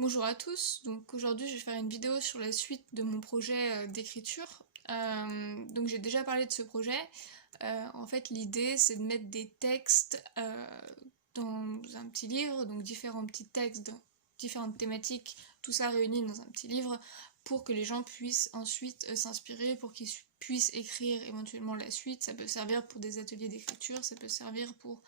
Bonjour à tous, donc aujourd'hui je vais faire une vidéo sur la suite de mon projet d'écriture. Donc j'ai déjà parlé de ce projet. En fait l'idée c'est de mettre des textes dans un petit livre, donc différents petits textes, différentes thématiques, tout ça réuni dans un petit livre pour que les gens puissent ensuite s'inspirer, pour qu'ils puissent écrire éventuellement la suite. Ça peut servir pour des ateliers d'écriture, ça peut servir pour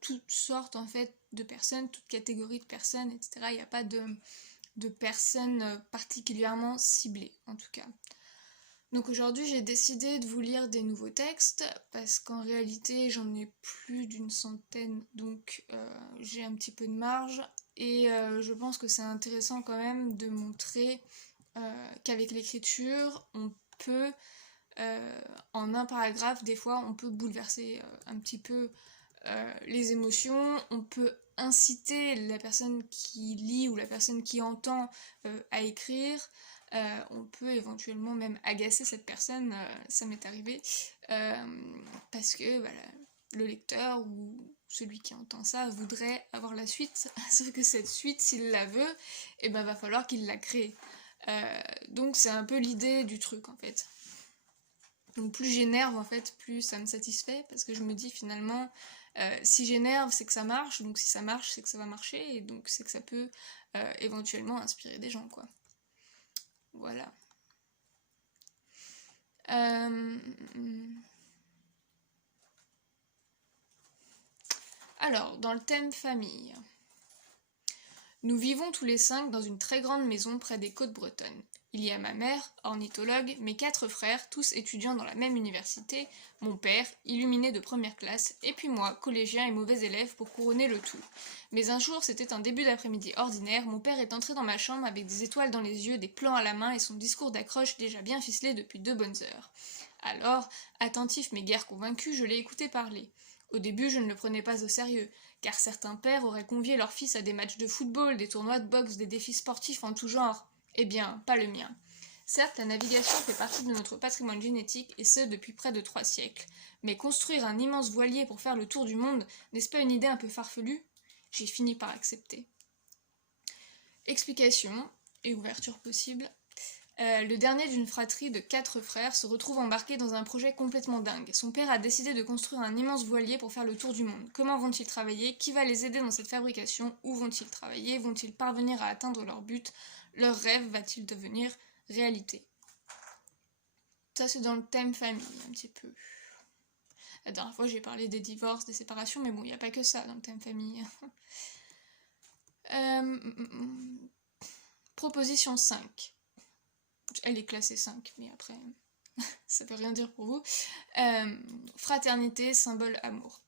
toutes sortes en fait de personnes, toutes catégories de personnes, etc. Il n'y a pas de personnes particulièrement ciblées en tout cas. Donc aujourd'hui j'ai décidé de vous lire des nouveaux textes parce qu'en réalité j'en ai plus d'une centaine, donc j'ai un petit peu de marge et je pense que c'est intéressant quand même de montrer qu'avec l'écriture on peut en un paragraphe des fois on peut bouleverser un petit peu les émotions, on peut inciter la personne qui lit ou la personne qui entend à écrire, on peut éventuellement même agacer cette personne, ça m'est arrivé, parce que voilà, le lecteur ou celui qui entend ça voudrait avoir la suite, sauf que cette suite, s'il la veut, et ben va falloir qu'il la crée. Donc c'est un peu l'idée du truc en fait. Donc plus j'énerve en fait, plus ça me satisfait parce que je me dis finalement si j'énerve c'est que ça marche, donc si ça marche c'est que ça va marcher et donc c'est que ça peut éventuellement inspirer des gens quoi. Voilà. Euh... Alors, dans le thème famille. Nous vivons tous les 5 dans une très grande maison près des côtes bretonnes. Il y a ma mère, ornithologue, mes 4 frères, tous étudiants dans la même université, mon père, illuminé de première classe, et puis moi, collégien et mauvais élève pour couronner le tout. Mais un jour, c'était un début d'après-midi ordinaire, mon père est entré dans ma chambre avec des étoiles dans les yeux, des plans à la main et son discours d'accroche déjà bien ficelé depuis 2 bonnes heures. Alors, attentif mais guère convaincu, je l'ai écouté parler. Au début, je ne le prenais pas au sérieux, car certains pères auraient convié leurs fils à des matchs de football, des tournois de boxe, des défis sportifs en tout genre. Eh bien, pas le mien. Certes, la navigation fait partie de notre patrimoine génétique, et ce depuis près de 3 siècles. Mais construire un immense voilier pour faire le tour du monde, n'est-ce pas une idée un peu farfelue? J'ai fini par accepter. Explication et ouverture possible. Le dernier d'une fratrie de 4 frères se retrouve embarqué dans un projet complètement dingue. Son père a décidé de construire un immense voilier pour faire le tour du monde. Comment vont-ils travailler? Qui va les aider dans cette fabrication? Où vont-ils travailler? Vont-ils parvenir à atteindre leur but? Leur rêve va-t-il devenir réalité? Ça c'est dans le thème famille un petit peu. La dernière fois j'ai parlé des divorces, des séparations, mais bon, il n'y a pas que ça dans le thème famille. Proposition 5. Elle est classée 5, mais après, ça veut rien dire pour vous. Fraternité, symbole amour.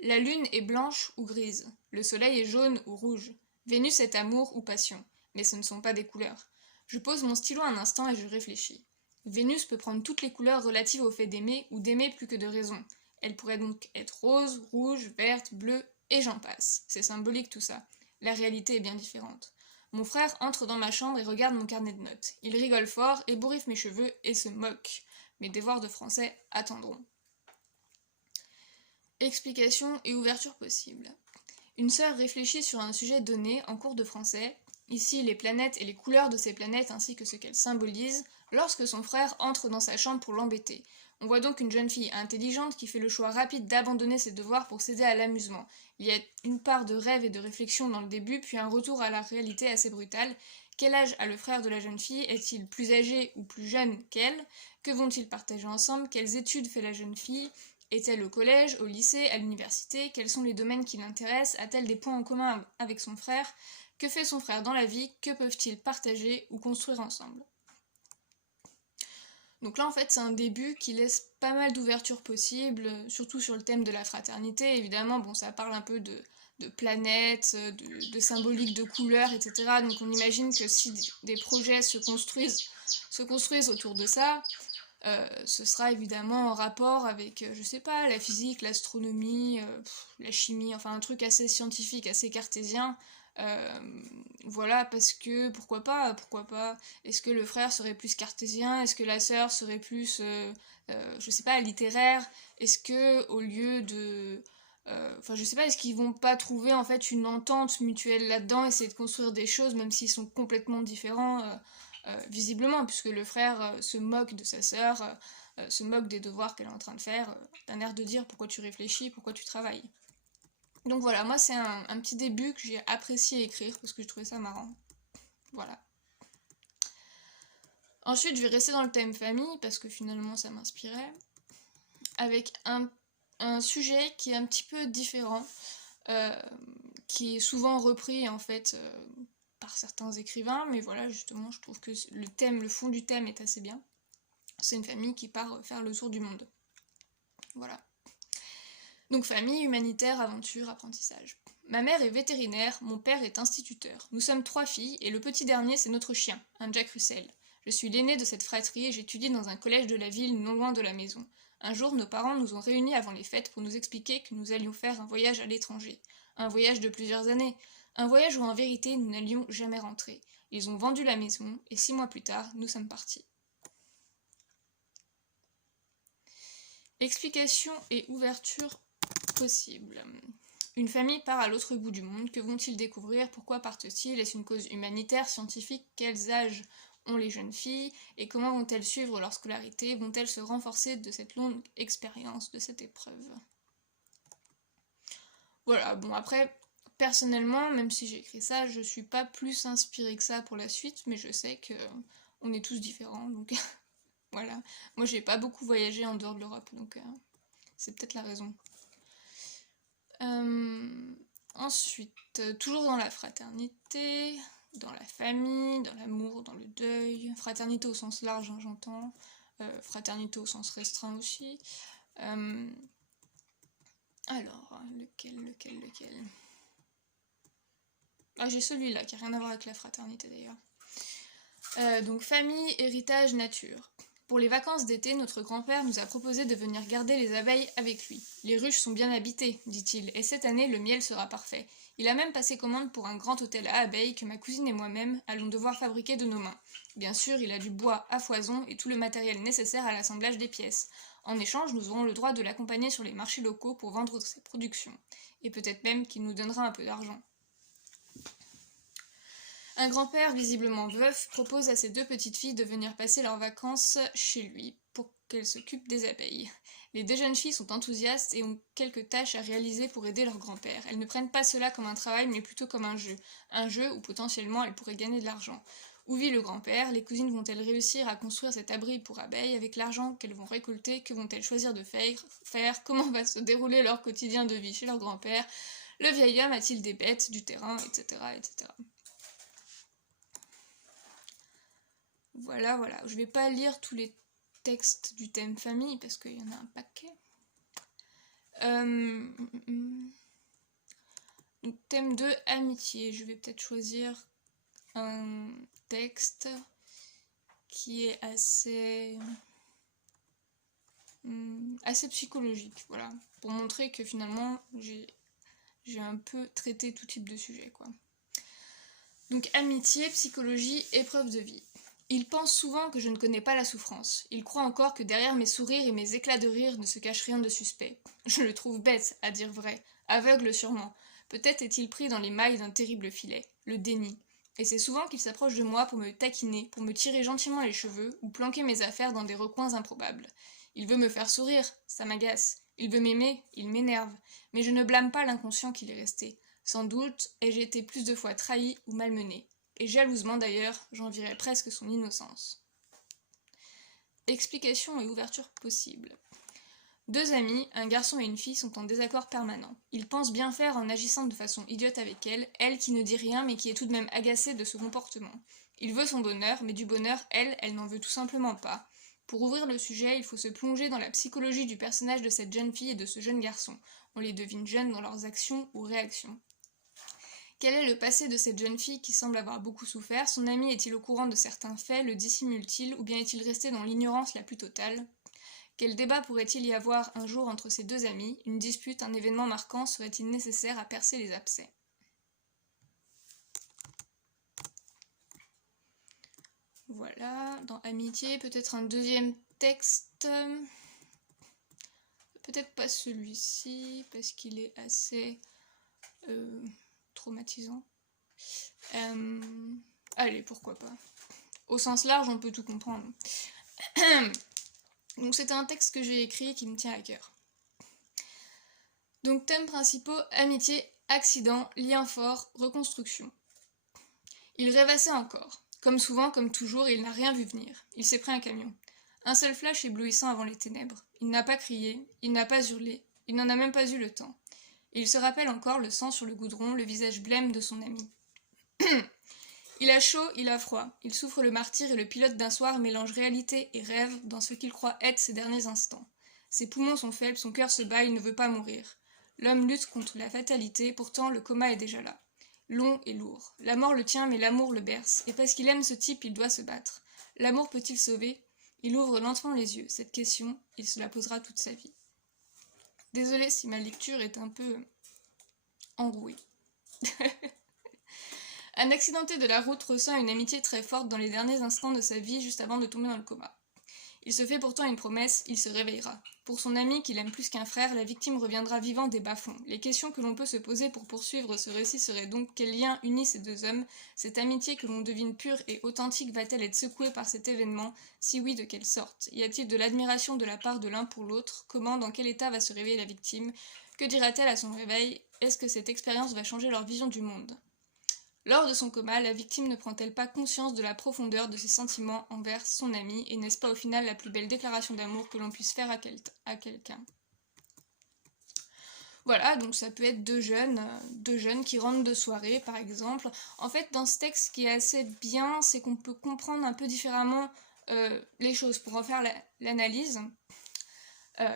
La lune est blanche ou grise, le soleil est jaune ou rouge, Vénus est amour ou passion, mais ce ne sont pas des couleurs. Je pose mon stylo un instant et je réfléchis. Vénus peut prendre toutes les couleurs relatives au fait d'aimer ou d'aimer plus que de raison. Elle pourrait donc être rose, rouge, verte, bleue, et j'en passe. C'est symbolique tout ça. La réalité est bien différente. Mon frère entre dans ma chambre et regarde mon carnet de notes. Il rigole fort, ébouriffe mes cheveux et se moque. Mes devoirs de français attendront. Explication et ouverture possible. Une sœur réfléchit sur un sujet donné en cours de français, ici les planètes et les couleurs de ces planètes ainsi que ce qu'elles symbolisent, lorsque son frère entre dans sa chambre pour l'embêter. On voit donc une jeune fille intelligente qui fait le choix rapide d'abandonner ses devoirs pour céder à l'amusement. Il y a une part de rêve et de réflexion dans le début, puis un retour à la réalité assez brutal. Quel âge a le frère de la jeune fille? Est-il plus âgé ou plus jeune qu'elle? Que vont-ils partager ensemble? Quelles études fait la jeune fille? Est-elle au collège, au lycée, à l'université? Quels sont les domaines qui l'intéressent? A-t-elle des points en commun avec son frère? Que fait son frère dans la vie? Que peuvent-ils partager ou construire ensemble? Donc là, en fait, c'est un début qui laisse pas mal d'ouvertures possibles, surtout sur le thème de la fraternité. Évidemment, bon, ça parle un peu de planètes, de symbolique de couleurs, etc. Donc on imagine que si des projets se construisent autour de ça, ce sera évidemment en rapport avec, je sais pas, la physique, l'astronomie, la chimie, enfin un truc assez scientifique, assez cartésien. Voilà, parce que pourquoi pas, est-ce que le frère serait plus cartésien, est-ce que la sœur serait plus, je sais pas, littéraire, est-ce que au lieu Enfin, je sais pas, est-ce qu'ils vont pas trouver en fait une entente mutuelle là-dedans, essayer de construire des choses, même s'ils sont complètement différents, visiblement, puisque le frère se moque de sa sœur, se moque des devoirs qu'elle est en train de faire, d'un air de dire pourquoi tu réfléchis, pourquoi tu travailles. Donc voilà, moi c'est un petit début que j'ai apprécié écrire parce que je trouvais ça marrant. Voilà. Ensuite, je vais rester dans le thème famille parce que finalement ça m'inspirait, avec un sujet qui est un petit peu différent, euh, qui est souvent repris en fait par certains écrivains, mais voilà, justement, je trouve que le thème, le fond du thème est assez bien. C'est une famille qui part faire le tour du monde. Voilà. Donc famille, humanitaire, aventure, apprentissage. Ma mère est vétérinaire, mon père est instituteur. Nous sommes 3 filles et le petit dernier c'est notre chien, un Jack Russell. Je suis l'aînée de cette fratrie et j'étudie dans un collège de la ville non loin de la maison. Un jour, nos parents nous ont réunis avant les fêtes pour nous expliquer que nous allions faire un voyage à l'étranger. Un voyage de plusieurs années. Un voyage où en vérité nous n'allions jamais rentrer. Ils ont vendu la maison et 6 mois plus tard, nous sommes partis. Explication et ouverture possible. Une famille part à l'autre bout du monde. Que vont-ils découvrir? Pourquoi partent-ils? Est-ce une cause humanitaire, scientifique? Quels âges ont les jeunes filles? Et comment vont-elles suivre leur scolarité? Vont-elles se renforcer de cette longue expérience, de cette épreuve? Voilà, bon après, personnellement, même si j'ai écrit ça, je suis pas plus inspirée que ça pour la suite, mais je sais que on est tous différents, donc voilà. Moi j'ai pas beaucoup voyagé en dehors de l'Europe, donc c'est peut-être la raison. Ensuite, toujours dans la fraternité, dans la famille, dans l'amour, dans le deuil. Fraternité au sens large, hein, j'entends. Fraternité au sens restreint aussi. Alors, lequel? Ah, j'ai celui-là qui n'a rien à voir avec la fraternité d'ailleurs. Donc famille, héritage, nature. Pour les vacances d'été, notre grand-père nous a proposé de venir garder les abeilles avec lui. Les ruches sont bien habitées, dit-il, et cette année le miel sera parfait. Il a même passé commande pour un grand hôtel à abeilles que ma cousine et moi-même allons devoir fabriquer de nos mains. Bien sûr, il a du bois à foison et tout le matériel nécessaire à l'assemblage des pièces. En échange, nous aurons le droit de l'accompagner sur les marchés locaux pour vendre ses productions. Et peut-être même qu'il nous donnera un peu d'argent. Un grand-père, visiblement veuf, propose à ses 2 petites filles de venir passer leurs vacances chez lui pour qu'elles s'occupent des abeilles. Les 2 jeunes filles sont enthousiastes et ont quelques tâches à réaliser pour aider leur grand-père. Elles ne prennent pas cela comme un travail mais plutôt comme un jeu où potentiellement elles pourraient gagner de l'argent. Où vit le grand-père? Les cousines vont-elles réussir à construire cet abri pour abeilles avec l'argent qu'elles vont récolter? Que vont-elles choisir de faire? Comment va se dérouler leur quotidien de vie chez leur grand-père? Le vieil homme a-t-il des bêtes, du terrain, etc. etc. Voilà. Je vais pas lire tous les textes du thème famille parce qu'il y en a un paquet. Donc, thème 2, amitié. Je vais peut-être choisir un texte qui est assez psychologique, voilà, pour montrer que finalement j'ai un peu traité tout type de sujet, quoi. Donc amitié, psychologie, épreuve de vie. Il pense souvent que je ne connais pas la souffrance. Il croit encore que derrière mes sourires et mes éclats de rire ne se cache rien de suspect. Je le trouve bête, à dire vrai, aveugle sûrement. Peut-être est-il pris dans les mailles d'un terrible filet, le déni. Et c'est souvent qu'il s'approche de moi pour me taquiner, pour me tirer gentiment les cheveux ou planquer mes affaires dans des recoins improbables. Il veut me faire sourire, ça m'agace. Il veut m'aimer, il m'énerve. Mais je ne blâme pas l'inconscient qu'il est resté. Sans doute ai-je été plus de fois trahi ou malmené. Et jalousement d'ailleurs, j'envierais presque son innocence. Explication et ouverture possible. 2 amis, un garçon et une fille, sont en désaccord permanent. Ils pensent bien faire en agissant de façon idiote avec elle, elle qui ne dit rien mais qui est tout de même agacée de ce comportement. Il veut son bonheur, mais du bonheur, elle n'en veut tout simplement pas. Pour ouvrir le sujet, il faut se plonger dans la psychologie du personnage de cette jeune fille et de ce jeune garçon. On les devine jeunes dans leurs actions ou réactions. Quel est le passé de cette jeune fille qui semble avoir beaucoup souffert? Son ami est-il au courant de certains faits? Le dissimule-t-il? Ou bien est-il resté dans l'ignorance la plus totale? Quel débat pourrait-il y avoir un jour entre ces 2 amis? Une dispute, un événement marquant serait-il nécessaire à percer les abcès? Voilà, dans Amitié, peut-être un deuxième texte. peut-être pas celui-ci, parce qu'il est assez traumatisant. Allez, pourquoi pas. Au sens large, on peut tout comprendre. Donc c'est un texte que j'ai écrit qui me tient à cœur. Donc thèmes principaux, amitié, accident, lien fort, reconstruction. Il rêvassait encore. Comme souvent, comme toujours, il n'a rien vu venir. Il s'est pris un camion. Un seul flash éblouissant avant les ténèbres. Il n'a pas crié, il n'a pas hurlé, il n'en a même pas eu le temps. Et il se rappelle encore le sang sur le goudron, le visage blême de son ami. Il a chaud, il a froid. Il souffre le martyre et le pilote d'un soir mélange réalité et rêve dans ce qu'il croit être ses derniers instants. Ses poumons sont faibles, son cœur se bat, il ne veut pas mourir. L'homme lutte contre la fatalité, pourtant le coma est déjà là. Long et lourd. La mort le tient, mais l'amour le berce. Et parce qu'il aime ce type, il doit se battre. L'amour peut-il sauver ? Il ouvre lentement les yeux. Cette question, il se la posera toute sa vie. Désolée si ma lecture est un peu enrouée. Un accidenté de la route ressent une amitié très forte dans les derniers instants de sa vie juste avant de tomber dans le coma. Il se fait pourtant une promesse, il se réveillera. Pour son ami, qu'il aime plus qu'un frère, la victime reviendra vivant des bas-fonds. Les questions que l'on peut se poser pour poursuivre ce récit seraient donc quel lien unit ces deux hommes ? Cette amitié que l'on devine pure et authentique va-t-elle être secouée par cet événement ? Si oui, de quelle sorte ? Y a-t-il de l'admiration de la part de l'un pour l'autre ? Comment, dans quel état va se réveiller la victime ? Que dira-t-elle à son réveil ? Est-ce que cette expérience va changer leur vision du monde ? Lors de son coma, la victime ne prend-elle pas conscience de la profondeur de ses sentiments envers son ami, et n'est-ce pas au final la plus belle déclaration d'amour que l'on puisse faire à quelqu'un ? Voilà, donc ça peut être deux jeunes qui rentrent de soirée par exemple. En fait, dans ce texte, ce qui est assez bien, c'est qu'on peut comprendre un peu différemment les choses pour en faire l'analyse.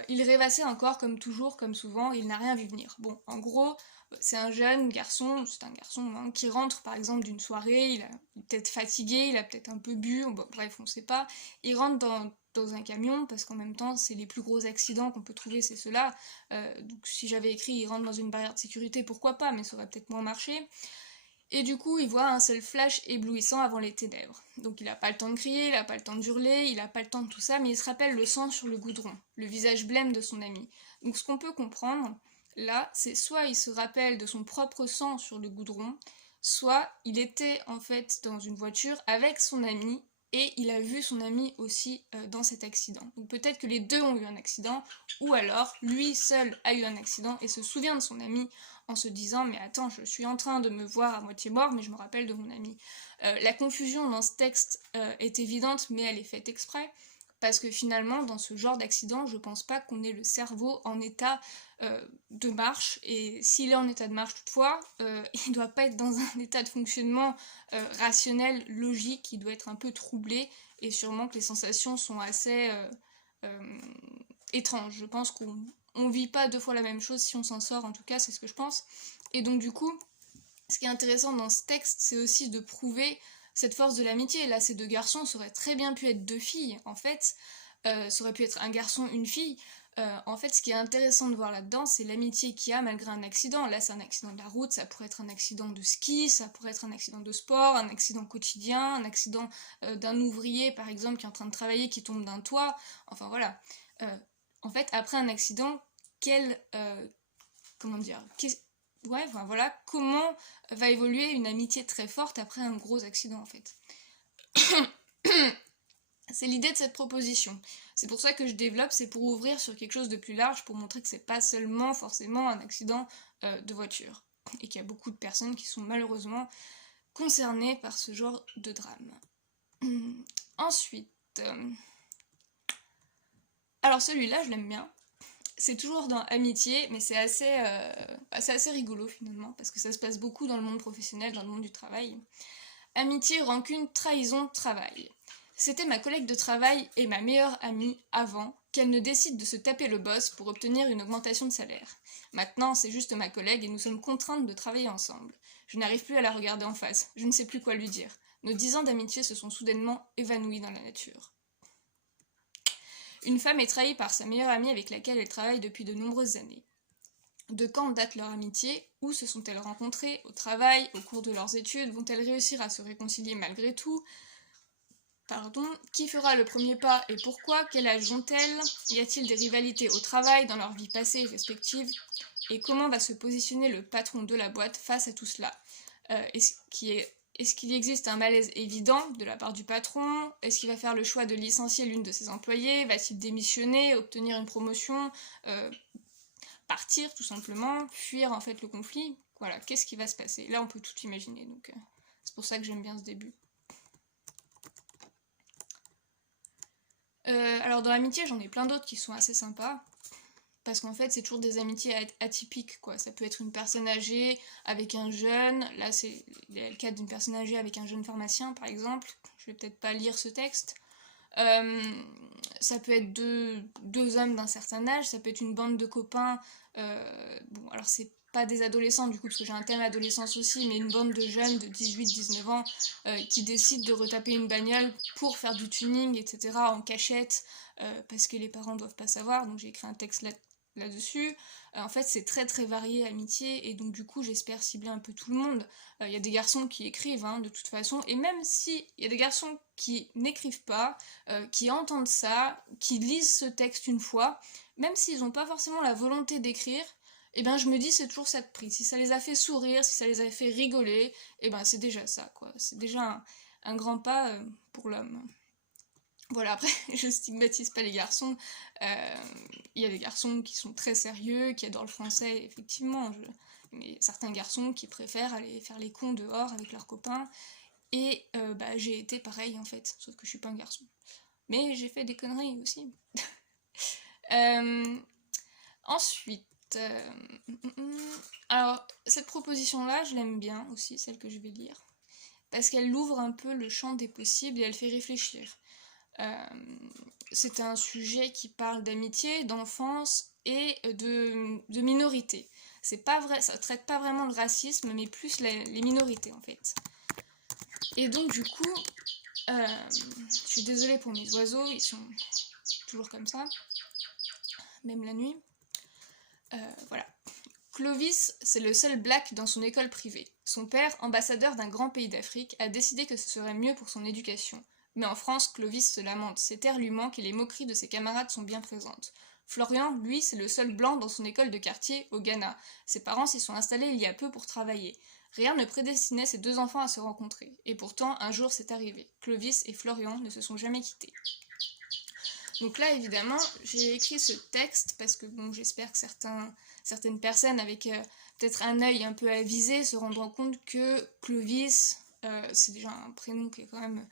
Il rêvassait encore, comme toujours, comme souvent, il n'a rien vu venir. Bon, en gros, c'est un garçon hein, qui rentre par exemple d'une soirée, il est peut-être fatigué, il a peut-être un peu bu, bon, bref, on sait pas. Il rentre dans un camion, parce qu'en même temps, c'est les plus gros accidents qu'on peut trouver, c'est ceux-là. Donc si j'avais écrit il rentre dans une barrière de sécurité, pourquoi pas, mais ça aurait peut-être moins marché. Et du coup, il voit un seul flash éblouissant avant les ténèbres. Donc il n'a pas le temps de crier, il n'a pas le temps de hurler, il n'a pas le temps de tout ça, mais il se rappelle le sang sur le goudron, le visage blême de son ami. Donc ce qu'on peut comprendre, là, c'est soit il se rappelle de son propre sang sur le goudron, soit il était en fait dans une voiture avec son ami, et il a vu son ami aussi dans cet accident. Donc peut-être que les deux ont eu un accident, ou alors lui seul a eu un accident et se souvient de son ami en se disant « mais attends, je suis en train de me voir à moitié mort, mais je me rappelle de mon ami ». La confusion dans ce texte est évidente, mais elle est faite exprès, parce que finalement, dans ce genre d'accident, je pense pas qu'on ait le cerveau en état de marche, et s'il est en état de marche toutefois, il doit pas être dans un état de fonctionnement rationnel, logique, il doit être un peu troublé, et sûrement que les sensations sont assez étranges. Je pense qu'on vit pas deux fois la même chose si on s'en sort, en tout cas c'est ce que je pense. Et donc du coup, ce qui est intéressant dans ce texte, c'est aussi de prouver cette force de l'amitié. Là, ces deux garçons, ça aurait très bien pu être deux filles, en fait. Ça aurait pu être un garçon, une fille. En fait, ce qui est intéressant de voir là-dedans, c'est l'amitié qu'il y a malgré un accident. Là, c'est un accident de la route, ça pourrait être un accident de ski, ça pourrait être un accident de sport, un accident quotidien, un accident d'un ouvrier, par exemple, qui est en train de travailler, qui tombe d'un toit. Enfin, voilà. En fait, après un accident, comment dire, ouais, enfin, voilà, comment va évoluer une amitié très forte après un gros accident, en fait. C'est l'idée de cette proposition. C'est pour ça que je développe, c'est pour ouvrir sur quelque chose de plus large, pour montrer que c'est pas seulement forcément un accident de voiture, et qu'il y a beaucoup de personnes qui sont malheureusement concernées par ce genre de drame. Ensuite, alors celui-là, je l'aime bien. C'est toujours dans Amitié, mais c'est assez rigolo finalement, parce que ça se passe beaucoup dans le monde professionnel, dans le monde du travail. Amitié, rancune, trahison, travail. C'était ma collègue de travail et ma meilleure amie avant qu'elle ne décide de se taper le boss pour obtenir une augmentation de salaire. Maintenant, c'est juste ma collègue et nous sommes contraintes de travailler ensemble. Je n'arrive plus à la regarder en face, je ne sais plus quoi lui dire. Nos 10 ans d'amitié se sont soudainement évanouis dans la nature. Une femme est trahie par sa meilleure amie avec laquelle elle travaille depuis de nombreuses années. De quand date leur amitié? Où se sont-elles rencontrées? Au travail? Au cours de leurs études? Vont-elles réussir à se réconcilier malgré tout? Pardon, qui fera le premier pas et pourquoi? Quel âge ont-elles? Y a-t-il des rivalités au travail, dans leur vie passée respective? Et comment va se positionner le patron de la boîte face à tout cela? Est-ce qu'il existe un malaise évident de la part du patron? Est-ce qu'il va faire le choix de licencier l'une de ses employées? Va-t-il démissionner, obtenir une promotion, partir tout simplement, fuir en fait le conflit? Voilà, qu'est-ce qui va se passer? Là on peut tout imaginer, donc c'est pour ça que j'aime bien ce début. Alors dans l'amitié, j'en ai plein d'autres qui sont assez sympas. Parce qu'en fait, c'est toujours des amitiés atypiques, quoi. Ça peut être une personne âgée avec un jeune. Là, c'est le cas d'une personne âgée avec un jeune pharmacien, par exemple. Je vais peut-être pas lire ce texte. Ça peut être deux hommes d'un certain âge. Ça peut être une bande de copains. Bon, alors c'est pas des adolescents, du coup, parce que j'ai un thème adolescence aussi, mais une bande de jeunes de 18-19 ans qui décident de retaper une bagnole pour faire du tuning, etc., en cachette, parce que les parents doivent pas savoir. Donc j'ai écrit un texte là-dessus. En fait, c'est très très varié, amitié, et donc du coup, j'espère cibler un peu tout le monde. Il y a des garçons qui écrivent, hein, de toute façon, et même si il y a des garçons qui n'écrivent pas, qui entendent ça, qui lisent ce texte une fois, même s'ils n'ont pas forcément la volonté d'écrire, et ben je me dis c'est toujours ça de prix. Si ça les a fait sourire, si ça les a fait rigoler, et ben c'est déjà ça, quoi. C'est déjà un grand pas pour l'homme. Voilà, après, je stigmatise pas les garçons. Il y a des garçons qui sont très sérieux, qui adorent le français, effectivement. Mais certains garçons qui préfèrent aller faire les cons dehors avec leurs copains. Et bah, j'ai été pareil, en fait. Sauf que je suis pas un garçon. Mais j'ai fait des conneries aussi. Ensuite... alors, cette proposition-là, je l'aime bien aussi, celle que je vais lire. Parce qu'elle ouvre un peu le champ des possibles et elle fait réfléchir. C'est un sujet qui parle d'amitié, d'enfance et de minorité. C'est pas vrai, ça traite pas vraiment le racisme, mais plus les minorités en fait. Et donc du coup, je suis désolée pour mes oiseaux, ils sont toujours comme ça, même la nuit. Voilà. Clovis, c'est le seul black dans son école privée. Son père, ambassadeur d'un grand pays d'Afrique, a décidé que ce serait mieux pour son éducation. Mais en France, Clovis se lamente, ses terres lui manquent et les moqueries de ses camarades sont bien présentes. Florian, lui, c'est le seul blanc dans son école de quartier, au Ghana. Ses parents s'y sont installés il y a peu pour travailler. Rien ne prédestinait ces deux enfants à se rencontrer. Et pourtant, un jour c'est arrivé. Clovis et Florian ne se sont jamais quittés. Donc là, évidemment, j'ai écrit ce texte parce que bon, j'espère que certaines personnes avec peut-être un œil un peu avisé se rendront compte que Clovis, c'est déjà un prénom qui est quand même...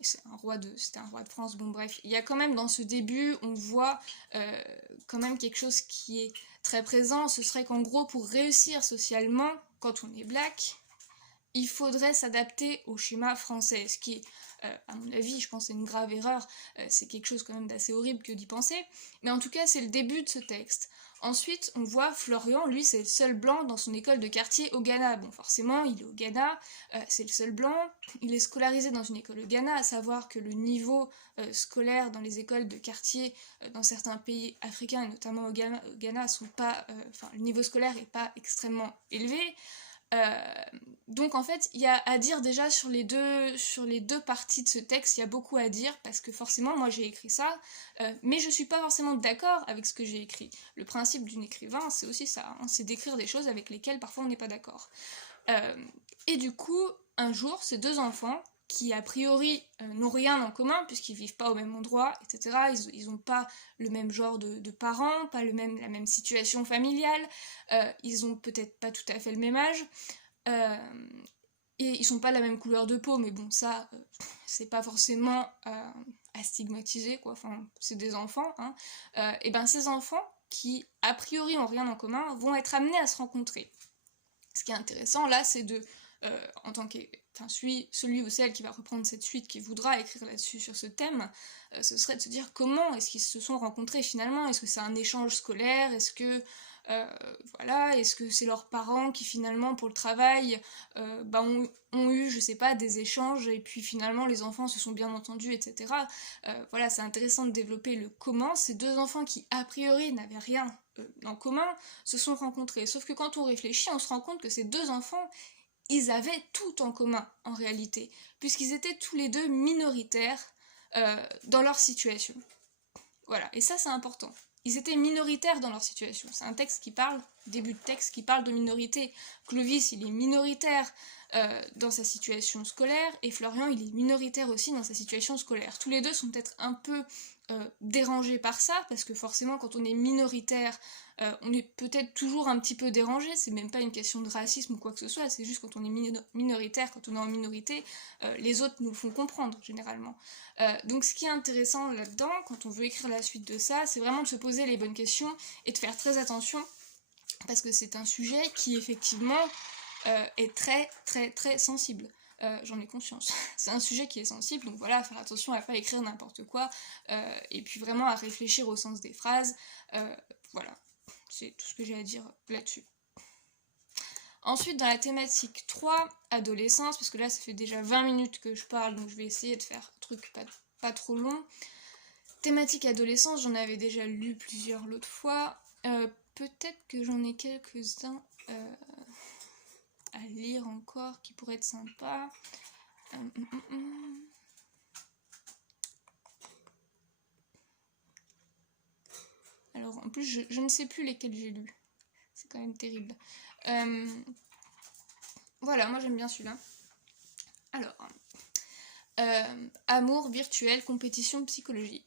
c'était un roi de France, bon bref. Il y a quand même dans ce début, on voit quand même quelque chose qui est très présent. Ce serait qu'en gros, pour réussir socialement, quand on est black, il faudrait s'adapter au schéma français, ce qui, à mon avis, je pense c'est une grave erreur, c'est quelque chose quand même d'assez horrible que d'y penser, mais en tout cas c'est le début de ce texte. Ensuite, on voit Florian, lui c'est le seul blanc dans son école de quartier au Ghana. Bon, forcément, il est au Ghana, c'est le seul blanc, il est scolarisé dans une école au Ghana, à savoir que le niveau scolaire dans les écoles de quartier dans certains pays africains, et notamment au Ghana sont pas, le niveau scolaire est pas extrêmement élevé. Donc en fait, il y a à dire déjà sur les deux parties de ce texte, il y a beaucoup à dire parce que forcément, moi j'ai écrit ça, mais je suis pas forcément d'accord avec ce que j'ai écrit. Le principe d'une écrivain, c'est aussi ça, hein, c'est d'écrire des choses avec lesquelles parfois on n'est pas d'accord. Et du coup, un jour, ces deux enfants, qui a priori n'ont rien en commun puisqu'ils vivent pas au même endroit, etc. Ils ont pas le même genre de parents, pas la même situation familiale, ils ont peut-être pas tout à fait le même âge, et ils sont pas la même couleur de peau, mais bon ça, c'est pas forcément à stigmatiser quoi. Enfin, c'est des enfants, hein. Et ben ces enfants qui a priori ont rien en commun vont être amenés à se rencontrer. Ce qui est intéressant là, c'est de en tant que celui ou celle qui va reprendre cette suite, qui voudra écrire là-dessus sur ce thème, ce serait de se dire comment est-ce qu'ils se sont rencontrés finalement. Est-ce que c'est un échange scolaire? Est-ce que est-ce que c'est leurs parents qui finalement pour le travail ont eu, je sais pas, des échanges et puis finalement les enfants se sont bien entendus, etc. Voilà, c'est intéressant de développer le comment. Ces deux enfants qui a priori n'avaient rien en commun se sont rencontrés. Sauf que quand on réfléchit, on se rend compte que ces deux enfants, ils avaient tout en commun en réalité, puisqu'ils étaient tous les deux minoritaires dans leur situation. Voilà, et ça c'est important. Ils étaient minoritaires dans leur situation. C'est un texte qui parle, début de texte, qui parle de minorité. Clovis, il est minoritaire dans sa situation scolaire, et Florian, il est minoritaire aussi dans sa situation scolaire. Tous les deux sont peut-être un peu dérangés par ça, parce que forcément, quand on est minoritaire, on est peut-être toujours un petit peu dérangé. C'est même pas une question de racisme ou quoi que ce soit, c'est juste quand on est minoritaire, quand on est en minorité, les autres nous le font comprendre, généralement. Donc ce qui est intéressant là-dedans, quand on veut écrire la suite de ça, c'est vraiment de se poser les bonnes questions et de faire très attention, parce que c'est un sujet qui effectivement est très très très sensible. J'en ai conscience. C'est un sujet qui est sensible, donc voilà, faire attention à pas écrire n'importe quoi, et puis vraiment à réfléchir au sens des phrases. Voilà, c'est tout ce que j'ai à dire là-dessus. Ensuite, dans la thématique 3, adolescence, parce que là ça fait déjà 20 minutes que je parle, donc je vais essayer de faire un truc pas trop long. Thématique adolescence, j'en avais déjà lu plusieurs l'autre fois. Peut-être que j'en ai quelques-uns à lire encore qui pourraient être sympas. Alors en plus je ne sais plus lesquels j'ai lus. C'est quand même terrible. Voilà, moi j'aime bien celui-là. Alors, amour virtuel, compétition, psychologie.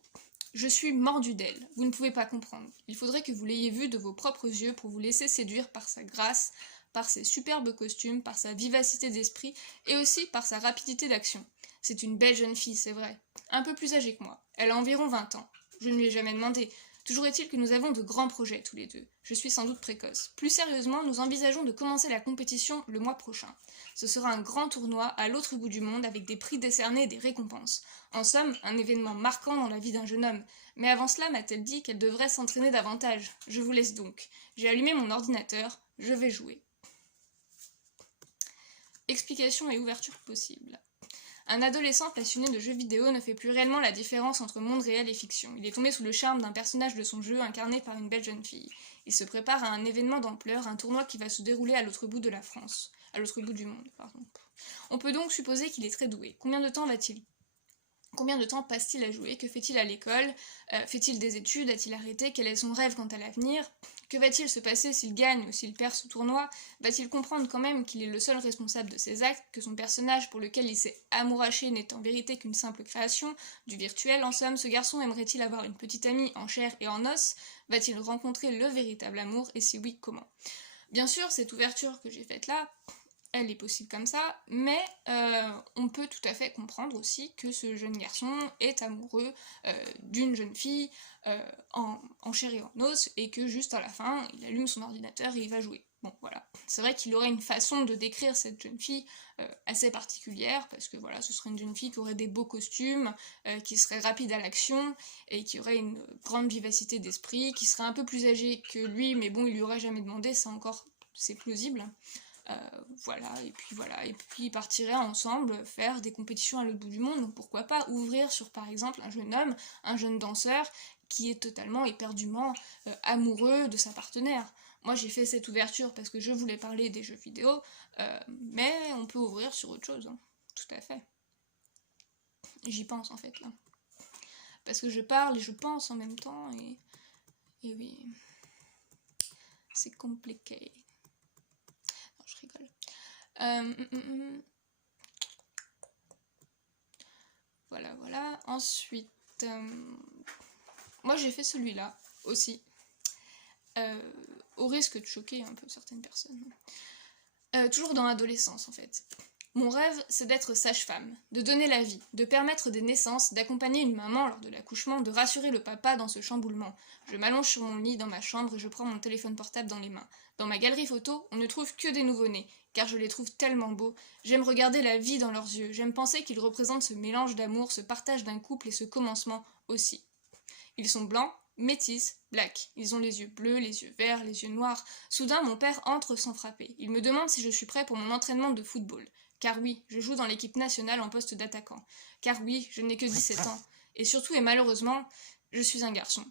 Je suis mordu d'elle, vous ne pouvez pas comprendre. Il faudrait que vous l'ayez vue de vos propres yeux pour vous laisser séduire par sa grâce, par ses superbes costumes, par sa vivacité d'esprit et aussi par sa rapidité d'action. C'est une belle jeune fille, c'est vrai. Un peu plus âgée que moi. Elle a environ 20 ans. Je ne lui ai jamais demandé. Toujours est-il que nous avons de grands projets tous les deux. Je suis sans doute précoce. Plus sérieusement, nous envisageons de commencer la compétition le mois prochain. Ce sera un grand tournoi à l'autre bout du monde avec des prix décernés et des récompenses. En somme, un événement marquant dans la vie d'un jeune homme. Mais avant cela, m'a-t-elle dit qu'elle devrait s'entraîner davantage. Je vous laisse donc. J'ai allumé mon ordinateur. Je vais jouer. Explication et ouverture possible. Un adolescent passionné de jeux vidéo ne fait plus réellement la différence entre monde réel et fiction. Il est tombé sous le charme d'un personnage de son jeu incarné par une belle jeune fille. Il se prépare à un événement d'ampleur, un tournoi qui va se dérouler à l'autre bout de la France. À l'autre bout du monde, pardon. On peut donc supposer qu'il est très doué. Combien de temps passe-t-il à jouer? Que fait-il à l'école? Fait-il des études? A-t-il arrêté? Quel est son rêve quant à l'avenir? Que va-t-il se passer s'il gagne ou s'il perd ce tournoi? Va-t-il comprendre quand même qu'il est le seul responsable de ses actes, que son personnage pour lequel il s'est amouraché n'est en vérité qu'une simple création, du virtuel? En somme, ce garçon aimerait-il avoir une petite amie en chair et en os? Va-t-il rencontrer le véritable amour? Et si oui, comment? Bien sûr, cette ouverture que j'ai faite là, elle est possible comme ça, mais on peut tout à fait comprendre aussi que ce jeune garçon est amoureux d'une jeune fille en chair et en os, et que juste à la fin, il allume son ordinateur et il va jouer. Bon, voilà. C'est vrai qu'il aurait une façon de décrire cette jeune fille assez particulière, parce que voilà, ce serait une jeune fille qui aurait des beaux costumes, qui serait rapide à l'action, et qui aurait une grande vivacité d'esprit, qui serait un peu plus âgée que lui, mais bon, il lui aurait jamais demandé, ça encore, c'est plausible. Voilà, et puis ils partiraient ensemble faire des compétitions à l'autre bout du monde, donc pourquoi pas ouvrir sur par exemple un jeune homme, un jeune danseur qui est totalement éperdument amoureux de sa partenaire. Moi j'ai fait cette ouverture parce que je voulais parler des jeux vidéo, mais on peut ouvrir sur autre chose, hein. Tout à fait. J'y pense en fait là. Parce que je parle et je pense en même temps, et oui, c'est compliqué. Je rigole. Voilà. Ensuite, moi j'ai fait celui-là aussi, au risque de choquer un peu certaines personnes. Toujours dans l'adolescence en fait. Mon rêve, c'est d'être sage-femme, de donner la vie, de permettre des naissances, d'accompagner une maman lors de l'accouchement, de rassurer le papa dans ce chamboulement. Je m'allonge sur mon lit dans ma chambre et je prends mon téléphone portable dans les mains. Dans ma galerie photo, on ne trouve que des nouveau-nés, car je les trouve tellement beaux. J'aime regarder la vie dans leurs yeux, j'aime penser qu'ils représentent ce mélange d'amour, ce partage d'un couple et ce commencement aussi. Ils sont blancs, métis, black. Ils ont les yeux bleus, les yeux verts, les yeux noirs. Soudain, mon père entre sans frapper. Il me demande si je suis prêt pour mon entraînement de football. Car oui, je joue dans l'équipe nationale en poste d'attaquant. Car oui, je n'ai que 17 ans. Et surtout et malheureusement, je suis un garçon.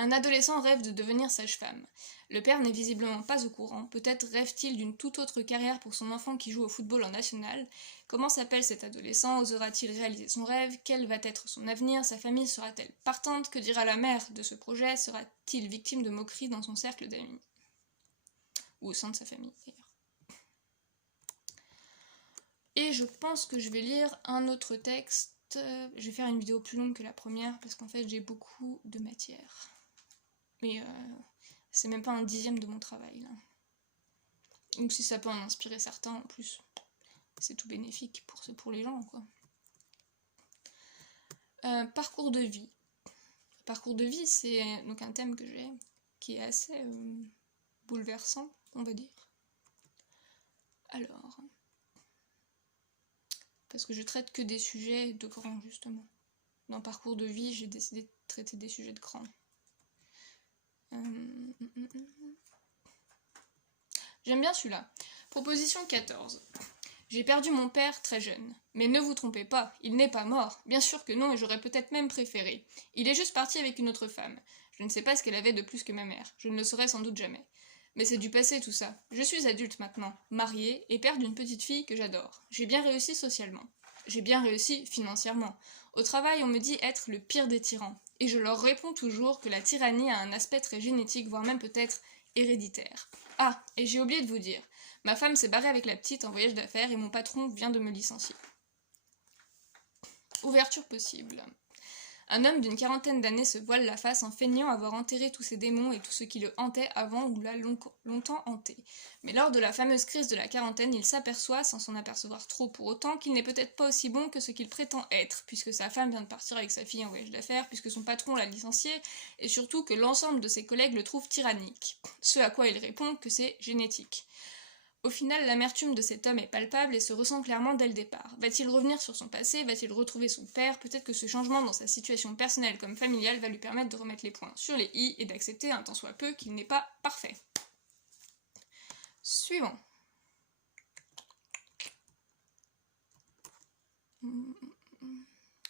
Un adolescent rêve de devenir sage-femme. Le père n'est visiblement pas au courant, peut-être rêve-t-il d'une toute autre carrière pour son enfant qui joue au football en national. Comment s'appelle cet adolescent? Osera-t-il réaliser son rêve? Quel va être son avenir? Sa famille sera-t-elle partante? Que dira la mère de ce projet? Sera-t-il victime de moqueries dans son cercle d'amis? Ou au sein de sa famille d'ailleurs. Et je pense que je vais lire un autre texte. Je vais faire une vidéo plus longue que la première parce qu'en fait j'ai beaucoup de matière. Mais c'est même pas un dixième de mon travail là. Donc si ça peut en inspirer certains en plus, c'est tout bénéfique pour les gens quoi. Parcours de vie. Parcours de vie, c'est donc un thème que j'ai qui est assez bouleversant, on va dire. Alors, parce que je traite que des sujets de grands justement. Dans Parcours de vie, j'ai décidé de traiter des sujets de grands. J'aime bien celui-là. Proposition 14. J'ai perdu mon père très jeune. Mais ne vous trompez pas, il n'est pas mort. Bien sûr que non, et j'aurais peut-être même préféré. Il est juste parti avec une autre femme. Je ne sais pas ce qu'elle avait de plus que ma mère. Je ne le saurai sans doute jamais. Mais c'est du passé tout ça. Je suis adulte maintenant, mariée, et père d'une petite fille que j'adore. J'ai bien réussi socialement. J'ai bien réussi financièrement. Au travail, on me dit être le pire des tyrans. Et je leur réponds toujours que la tyrannie a un aspect très génétique, voire même peut-être héréditaire. Ah, et j'ai oublié de vous dire. Ma femme s'est barrée avec la petite en voyage d'affaires et mon patron vient de me licencier. Ouverture possible. Un homme d'une quarantaine d'années se voile la face en feignant avoir enterré tous ses démons et tout ce qui le hantait avant ou l'a longtemps hanté. Mais lors de la fameuse crise de la quarantaine, il s'aperçoit, sans s'en apercevoir trop pour autant, qu'il n'est peut-être pas aussi bon que ce qu'il prétend être, puisque sa femme vient de partir avec sa fille en voyage d'affaires, puisque son patron l'a licencié, et surtout que l'ensemble de ses collègues le trouvent tyrannique. Ce à quoi il répond que c'est génétique. Au final, l'amertume de cet homme est palpable et se ressent clairement dès le départ. Va-t-il revenir sur son passé? Va-t-il retrouver son père? Peut-être que ce changement dans sa situation personnelle comme familiale va lui permettre de remettre les points sur les i et d'accepter un tant soit peu qu'il n'est pas parfait. Suivant.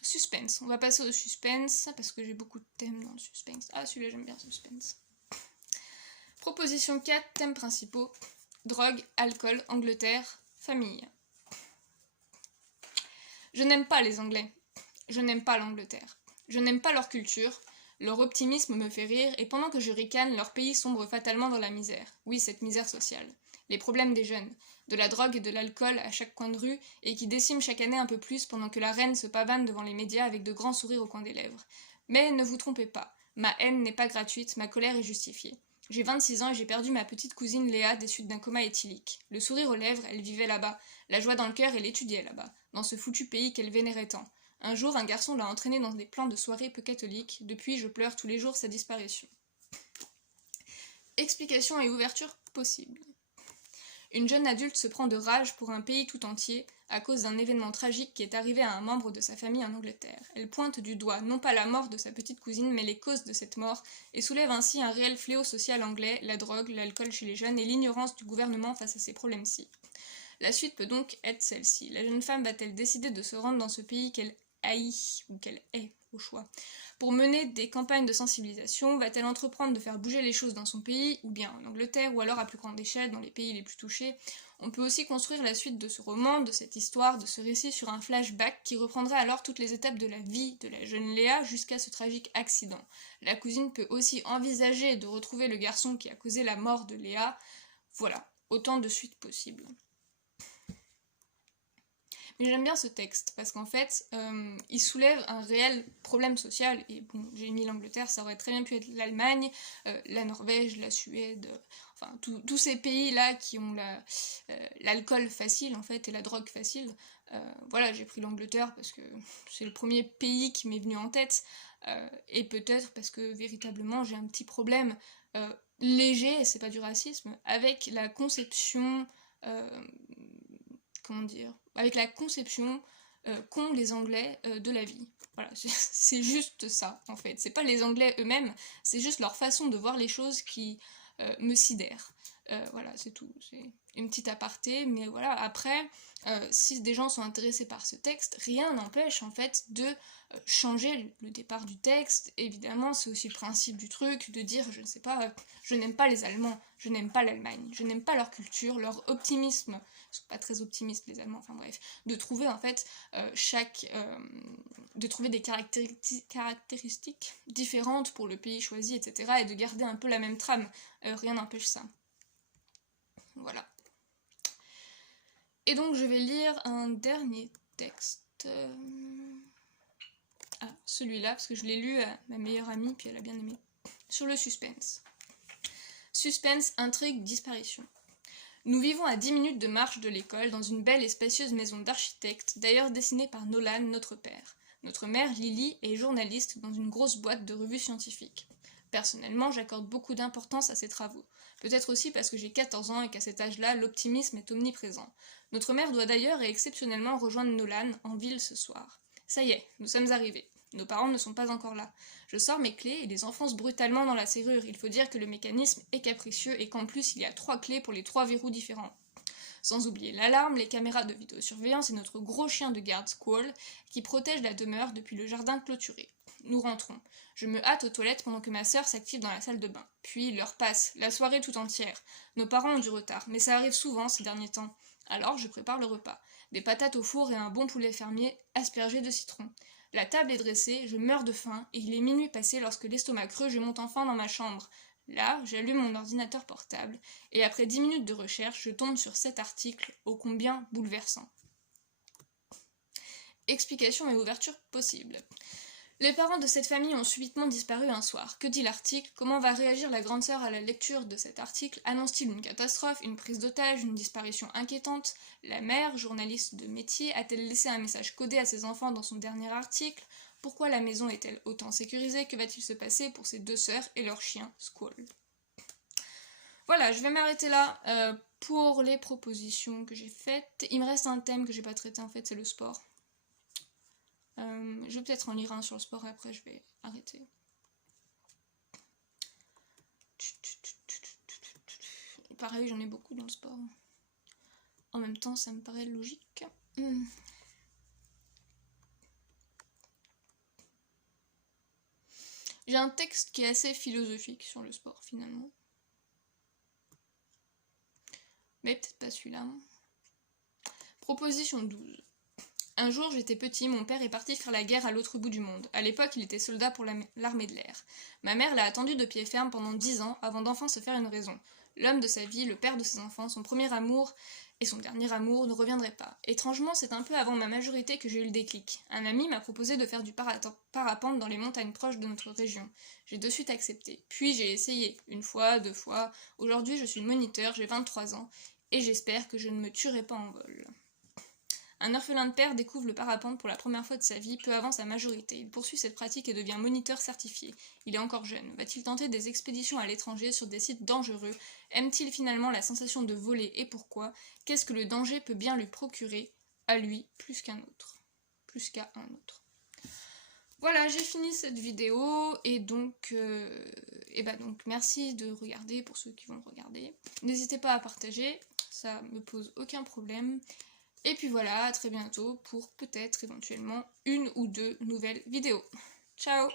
Suspense. On va passer au suspense parce que j'ai beaucoup de thèmes dans le suspense. Ah, celui-là j'aime bien le suspense. Proposition 4, thèmes principaux. Drogue, alcool, Angleterre, famille. Je n'aime pas les Anglais. Je n'aime pas l'Angleterre. Je n'aime pas leur culture. Leur optimisme me fait rire et pendant que je ricane, leur pays sombre fatalement dans la misère. Oui, cette misère sociale. Les problèmes des jeunes. De la drogue et de l'alcool à chaque coin de rue et qui déciment chaque année un peu plus pendant que la reine se pavane devant les médias avec de grands sourires au coin des lèvres. Mais ne vous trompez pas. Ma haine n'est pas gratuite, ma colère est justifiée. J'ai 26 ans et j'ai perdu ma petite cousine Léa des suites d'un coma éthylique. Le sourire aux lèvres, elle vivait là-bas. La joie dans le cœur, elle étudiait là-bas. Dans ce foutu pays qu'elle vénérait tant. Un jour, un garçon l'a entraînée dans des plans de soirée peu catholiques. Depuis, je pleure tous les jours sa disparition. Explication et ouverture possible. Une jeune adulte se prend de rage pour un pays tout entier à cause d'un événement tragique qui est arrivé à un membre de sa famille en Angleterre. Elle pointe du doigt non pas la mort de sa petite cousine, mais les causes de cette mort, et soulève ainsi un réel fléau social anglais, la drogue, l'alcool chez les jeunes et l'ignorance du gouvernement face à ces problèmes-ci. La suite peut donc être celle-ci. La jeune femme va-t-elle décider de se rendre dans ce pays qu'elle haït, ou qu'elle hait, au choix, pour mener des campagnes de sensibilisation? Va-t-elle entreprendre de faire bouger les choses dans son pays, ou bien en Angleterre, ou alors à plus grande échelle, dans les pays les plus touchés? On peut aussi construire la suite de ce roman, de cette histoire, de ce récit sur un flashback qui reprendrait alors toutes les étapes de la vie de la jeune Léa jusqu'à ce tragique accident. La cousine peut aussi envisager de retrouver le garçon qui a causé la mort de Léa. Voilà, autant de suites possibles. Mais j'aime bien ce texte, parce qu'en fait, il soulève un réel problème social, et bon, j'ai mis l'Angleterre, ça aurait très bien pu être l'Allemagne, la Norvège, la Suède, enfin, tous ces pays-là qui ont l'alcool facile, en fait, et la drogue facile. Voilà, j'ai pris l'Angleterre parce que c'est le premier pays qui m'est venu en tête, et peut-être parce que, véritablement, j'ai un petit problème léger, c'est pas du racisme, avec la conception... comment dire, avec la conception qu'ont les Anglais de la vie. Voilà, c'est juste ça, en fait. C'est pas les Anglais eux-mêmes, c'est juste leur façon de voir les choses qui me sidère. Voilà, c'est tout, c'est une petite aparté, mais voilà, après, si des gens sont intéressés par ce texte, rien n'empêche en fait de changer le départ du texte. Évidemment, c'est aussi le principe du truc, de dire, je ne sais pas, je n'aime pas les Allemands, je n'aime pas l'Allemagne, je n'aime pas leur culture, leur optimisme, ils sont pas très optimistes les Allemands, enfin bref, de trouver en fait de trouver des caractéristiques différentes pour le pays choisi, etc., et de garder un peu la même trame, rien n'empêche ça. Voilà. Et donc je vais lire un dernier texte. Ah, celui-là, parce que je l'ai lu à ma meilleure amie, puis elle a bien aimé. Sur le suspense. Suspense, intrigue, disparition. Nous vivons à 10 minutes de marche de l'école, dans une belle et spacieuse maison d'architecte, d'ailleurs dessinée par Nolan, notre père. Notre mère, Lily, est journaliste dans une grosse boîte de revues scientifiques. Personnellement, j'accorde beaucoup d'importance à ses travaux. Peut-être aussi parce que j'ai 14 ans et qu'à cet âge-là, l'optimisme est omniprésent. Notre mère doit d'ailleurs et exceptionnellement rejoindre Nolan en ville ce soir. Ça y est, nous sommes arrivés. Nos parents ne sont pas encore là. Je sors mes clés et les enfonce brutalement dans la serrure. Il faut dire que le mécanisme est capricieux et qu'en plus il y a 3 clés pour les 3 verrous différents. Sans oublier l'alarme, les caméras de vidéosurveillance et notre gros chien de garde Squall qui protège la demeure depuis le jardin clôturé. Nous rentrons. Je me hâte aux toilettes pendant que ma sœur s'active dans la salle de bain. Puis l'heure passe, la soirée tout entière. Nos parents ont du retard, mais ça arrive souvent ces derniers temps. Alors je prépare le repas. Des patates au four et un bon poulet fermier aspergé de citron. La table est dressée, je meurs de faim, et il est minuit passé lorsque l'estomac creux, je monte enfin dans ma chambre. Là, j'allume mon ordinateur portable, et après 10 minutes de recherche, je tombe sur cet article ô combien bouleversant. Explication et ouverture possible. Les parents de cette famille ont subitement disparu un soir. Que dit l'article? Comment va réagir la grande sœur à la lecture de cet article? Annonce-t-il une catastrophe, une prise d'otage, une disparition inquiétante? La mère, journaliste de métier, a-t-elle laissé un message codé à ses enfants dans son dernier article? Pourquoi la maison est-elle autant sécurisée? Que va-t-il se passer pour ses 2 sœurs et leur chien, Squall? Voilà, je vais m'arrêter là pour les propositions que j'ai faites. Il me reste un thème que j'ai pas traité en fait, c'est le sport. Je vais peut-être en lire un sur le sport et après je vais arrêter. Pareil, j'en ai beaucoup dans le sport. En même temps, ça me paraît logique. J'ai un texte qui est assez philosophique sur le sport finalement. Mais peut-être pas celui-là. Proposition 12. Un jour, j'étais petit, mon père est parti faire la guerre à l'autre bout du monde. À l'époque, il était soldat pour l'armée de l'air. Ma mère l'a attendu de pied ferme pendant 10 ans, avant d'enfin se faire une raison. L'homme de sa vie, le père de ses enfants, son premier amour et son dernier amour ne reviendraient pas. Étrangement, c'est un peu avant ma majorité que j'ai eu le déclic. Un ami m'a proposé de faire du parapente dans les montagnes proches de notre région. J'ai de suite accepté. Puis j'ai essayé, 1 fois, 2 fois. Aujourd'hui, je suis moniteur, j'ai 23 ans, et j'espère que je ne me tuerai pas en vol. Un orphelin de père découvre le parapente pour la première fois de sa vie, peu avant sa majorité. Il poursuit cette pratique et devient moniteur certifié. Il est encore jeune. Va-t-il tenter des expéditions à l'étranger sur des sites dangereux? Aime-t-il finalement la sensation de voler et pourquoi? Qu'est-ce que le danger peut bien lui procurer, à lui, plus qu'à un autre? Voilà, j'ai fini cette vidéo et donc merci de regarder pour ceux qui vont le regarder. N'hésitez pas à partager, ça me pose aucun problème. Et puis voilà, à très bientôt pour peut-être éventuellement 1 ou 2 nouvelles vidéos. Ciao!